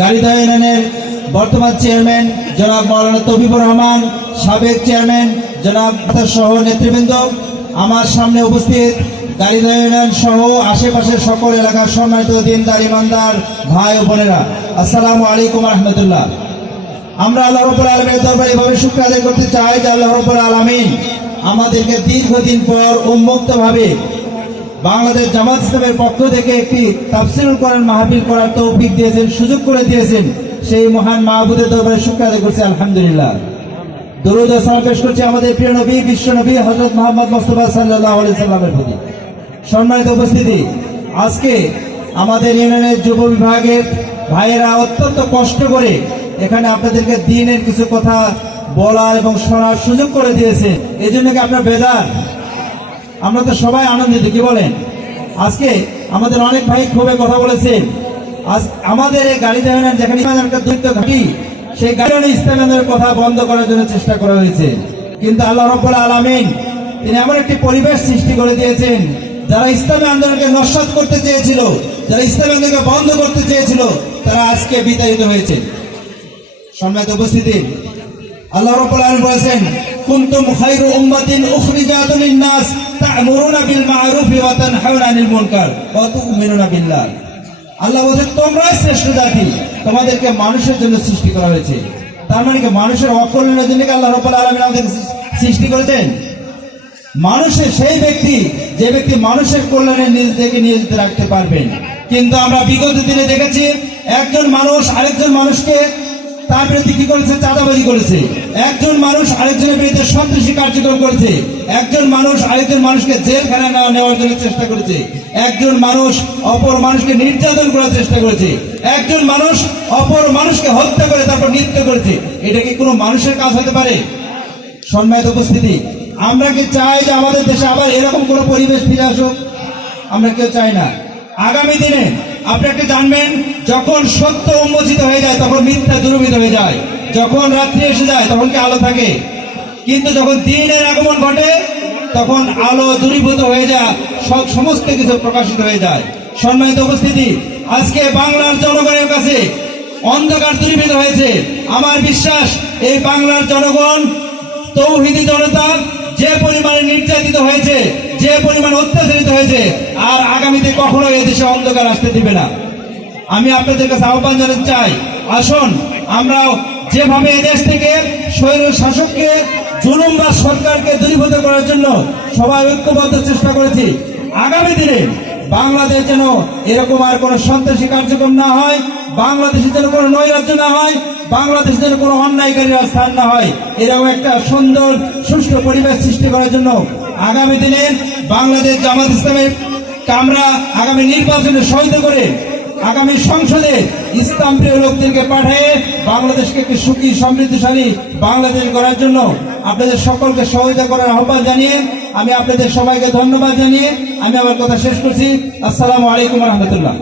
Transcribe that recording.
গাড়িদহ ইউনিয়নের বর্তমান চেয়ারম্যান জনাব মাওলানা তৌফিকুর রহমান, সাবেক চেয়ারম্যান জনাব সহ নেতৃবৃন্দ, আমার সামনে উপস্থিত গাড়িদহ ইউনিয়ন সহ আশেপাশের সকল এলাকার সম্মানিত দিনদার ইমানদার ভাই ও বোনেরা, আসসালামু আলাইকুম রহমতুল্লাহ। আমরা আল্লাহ রাব্বুল আলামিনের দরবারে এভাবে শুকর আদায় করতে চাই যে আল্লাহ রাব্বুল আলামিন আমাদেরকে দীর্ঘদিন পর উন্মুক্তভাবে বাংলাদেশ জামাত ইসলামের পক্ষ থেকে একটি তাফসীরুল কোরআন মাহফিল করার তৌফিক দিয়েছেন, সুযোগ করে দিয়েছেন। সেই মহান মাহবুদের দরবারে শুকর আদায় করছি আলহামদুলিল্লাহ। দরুদ ও সালাম পেশ করছি আমাদের প্রিয় নবী, বিশ্ব নবী হযরত মুহাম্মদ মুস্তাফা সাল্লাল্লাহু আলাইহি সাল্লামের প্রতি। সম্মানিত উপস্থিতি, আজকে আমাদের ইউনিয়নের যুব বিভাগের ভাইয়েরা অত্যন্ত কষ্ট করে এখানে আপনাদেরকে দ্বীনের কিছু কথা বলার এবং শোনার সুযোগ করে দিয়েছে। এই জন্য কি আপনার বেজার? আমরা তো সবাই আনন্দিত, কি বলেন? আজকে আমাদের অনেক ভাই খুবই কথা বলেছেন। আজ আমাদের এই গাড়িদহ ইউনিয়ন যেখানে ঘাঁটি, সেই গাড়ি ইসলামের কথা বন্ধ করার জন্য চেষ্টা করা হয়েছে, কিন্তু আল্লাহ রাব্বুল আলামিন তিনি এমন একটি পরিবেশ সৃষ্টি করে দিয়েছেন, যারা ইসলামী আন্দোলনকে নস্যাৎ করতে চেয়েছিল, যারা ইসলামী আন্দোলনকে বন্ধ করতে চেয়েছিল, তারা আজকে বিতাড়িত হয়েছে। সম্মানিত উপস্থিতি, আল্লাহ রাব্বুল আলামিন বলেছেন, কুনতুম খায়রু উম্মাতিন উখরিজাত লিন-নাস তা'মুরুনা বিল মা'রুফি ওয়া তানহাউনা আনিল মুনকার ওয়া তু'মিনুনা বিল্লাহ। আল্লাহ বলেন, তোমরাই শ্রেষ্ঠ জাতি, তোমাদেরকে মানুষের জন্য সৃষ্টি করা হয়েছে। তার মানে কি মানুষের অকল্যাণের জন্য কি আল্লাহ রাব্বুল আলামিন আমাদের সৃষ্টি করেছেন? মানুষের সেই ব্যক্তি যে ব্যক্তি মানুষের কল্যাণে নিজেকে নিয়োজিত রাখতে পারবেন। কিন্তু আমরা বিগত দিনে দেখেছি একজন মানুষ আরেকজন মানুষকে তার বিরুদ্ধে কি করেছে? চাঁদাবাজি করেছে। একজন মানুষ আরেকজনের বিরুদ্ধে সন্ত্রাসী কার্যক্রম করেছে। একজন মানুষ আরেকজন মানুষকে জেলখানায় নেওয়ার জন্য চেষ্টা করেছে। একজন মানুষ অপর মানুষকে নির্যাতন করার চেষ্টা করেছে। একজন মানুষ অপর মানুষকে হত্যা করে তারপর নৃত্য করেছে। এটা কি কোনো মানুষের কাজ হতে পারে? সম্মানিত উপস্থিতি, আমরা কি চাই যে আমাদের দেশে আবার এরকম কোন পরিবেশ ফিরে আসুক? আমরা কেউ চাই না। আগামী দিনে আপনি একটা জানবেন, যখন সত্য উন্মোচিত হয়ে যায় তখন মিথ্যা দূরীভূত হয়ে যায়। যখন রাত্রি এসে যায় তখন কি আলো থাকে? কিন্তু যখন দিনের আগমন ঘটে তখন আলো দূরীভূত হয়ে যায়, সমস্ত কিছু প্রকাশিত হয়ে যায়। সম্মানিত উপস্থিতি, আজকে বাংলার জনগণের কাছে অন্ধকার দূরীভূত হয়েছে। আমার বিশ্বাস এই বাংলার জনগণ, তৌহিদি জনতা যে পরিমাণে নির্যাতিত হয়েছে, যে পরিমাণে অত্যাচারিত হয়েছে, আর আগামীতে কখনো এদেশে অন্ধকার আসতে দিবে না। আমি আপনাদের কাছে আহ্বান জানাতে চাই, আসুন আমরা যেভাবে এদেশ থেকে স্বৈর শাসককে, জুলুম বা সরকারকে দূরীভূত করার জন্য সবাই ঐক্যবদ্ধ চেষ্টা করেছি, আগামী দিনে বাংলাদেশ যেন এরকম আর কোনো সন্ত্রাসী কার্যক্রম না হয়, বাংলাদেশের যেন কোনো নৈরাজ্য না হয়, বাংলাদেশের যেন কোনো অন্যায়কারীর স্থান না হয়, এরকম একটা সুন্দর সুষ্ঠু পরিবেশ সৃষ্টি করার জন্য আগামী দিনে বাংলাদেশ জামাত ইসলামের আমরা আগামী নির্বাচনে সহায়তা করে আগামী সংসদে ইসলাম প্রিয় লোকদেরকে পাঠিয়ে বাংলাদেশকে একটি সুখী সমৃদ্ধশালী বাংলাদেশ গড়ার জন্য আপনাদের সকলকে সহায়তা করার আহ্বান জানিয়ে আমি আপনাদের সবাইকে ধন্যবাদ জানিয়ে আমি আমার কথা শেষ করছি। আসসালামু আলাইকুম রহমতুল্লাহ।